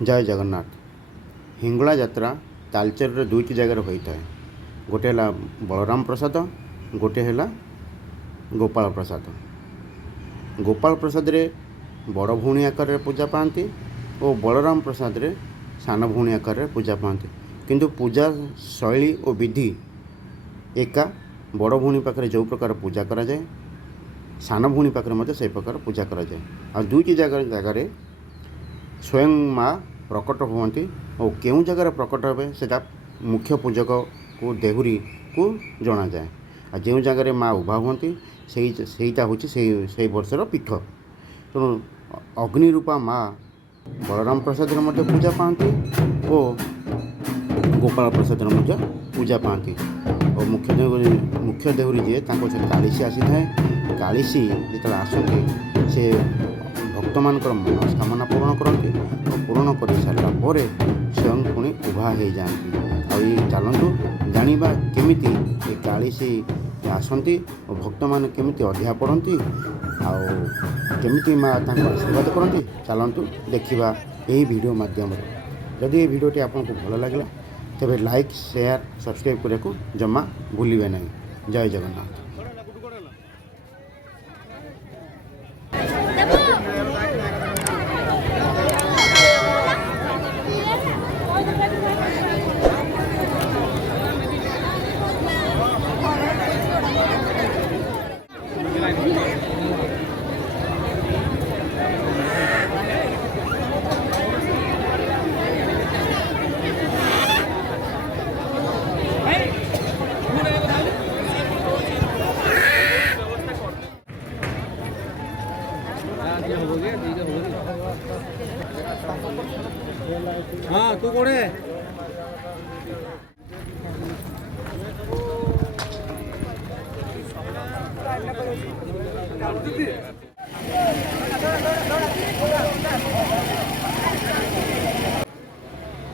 जय जगन्नाथ। हिंगुला यात्रा तालचेर दुईटी जगार होता है। गोटे है बलराम प्रसाद, गोटे है गोपाल प्रसाद। गोपाल प्रसाद रे बड़ भौणी आकार पूजा पाती और बलराम प्रसाद रे सान भौणी आकार पूजा पाती, किंतु पूजा शैली और विधि एका। बड़ भौणी पाखे जो प्रकार पूजा करा जाए, सान भौणी पाखे से प्रकार पूजा करा जाए। आ दुईटी जगार स्वयं माँ प्रकट हुअन्ति और केउं जगार प्रकट हे सेटा मुख्य पूजक को देहुरी को जना जाए। आ जो जगार माँ उभा हुअन्ति सेटा हूँ से वर्षर पीठ। तेणु अग्नि रूपा माँ बलराम प्रसाद पूजा पाती और गोपाल प्रसाद पूजा पाती। और मुख्य देहुरी जी कालीसी आसी थाए। कालीसी जो आसती से भक्त मान मनस्कामना पूर्ण करती और पूर्ण कर सारा पर स्वयं पुणी उभा हो जाती। ये चलतु जाना केमिति ये कालीसी आसती और भक्त मान केमिति अधिया पड़ती आमिति माँ आशीर्वाद करती। चलतु देखा यही वीडियो माध्यम। जदि ये वीडियोटी आपको भल लगे तेरे लाइक शेयर सब्सक्राइब करने को जमा भूलिए नहीं। जय जगन्नाथ। हाँ तू कौन है?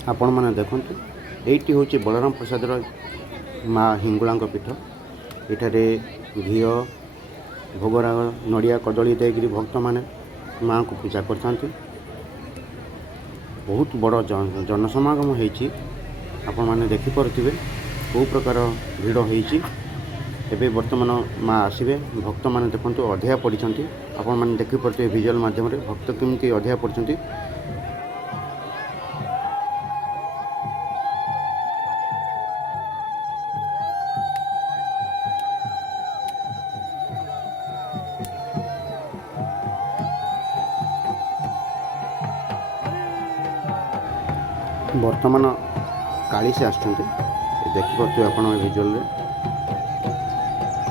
आपण मैंने देखु ये हूँ बलराम प्रसाद माँ हिंगुला पीठ। एठारे घी भोगराग नड़िया कदली देकर भक्त मैंने माँ को पूजा करते। बहुत बड़ जनसमागम होती आपण मैंने देखिपे कौ प्रकार भिड़ होती। एबे वर्तमान माँ आसवे भक्त मैंने देखते अधिया पड़ी आपण मैंने देखिपे विजुअल माध्यम भक्त केमती अधिया पड़ी। वर्तमान काली से आसुँच देखिपे आप विजुअल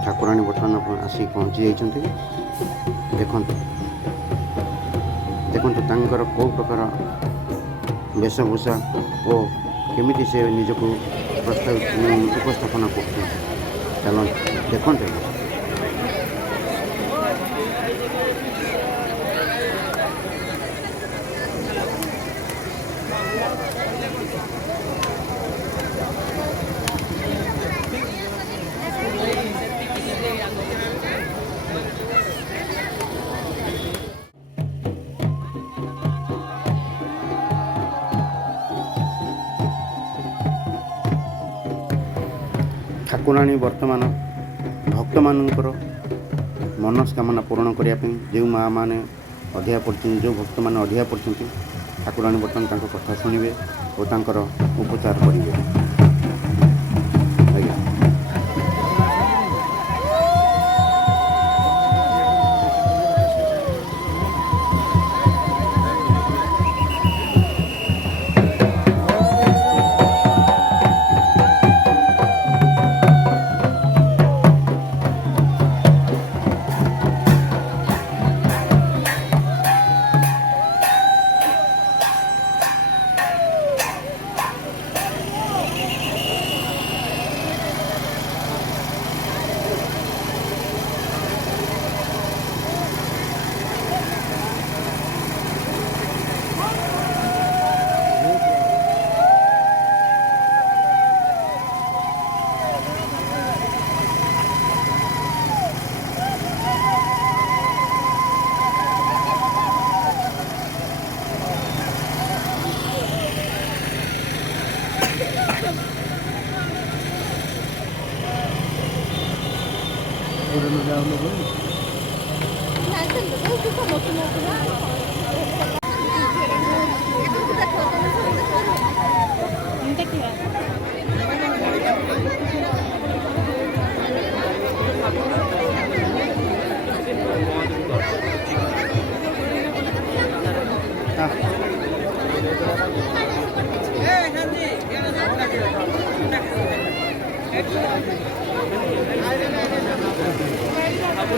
ठाकुराणी बर्तमान आसिक पहुँची जाती। देखु देखु कौ प्रकार वेशभूषा और केमिति से निजक उपस्थापन कर चल देखते। ठाकुराणी वर्तमान भक्त मानकर मनस्कामना पूर्ण करने जो माँ मैंने अधिया पड़ती, जो भक्त मैंने अधिया पड़ती ठाकुराणी वर्तमान कथा शुणे और उपचार करेंगे।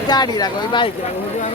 गाड़ी रखो बाइक रखो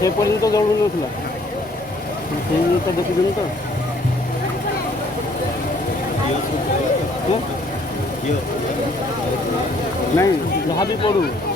से पर्यंत जवळून नसला ते देखुन तो नहीं जहाँ भी पढ़ू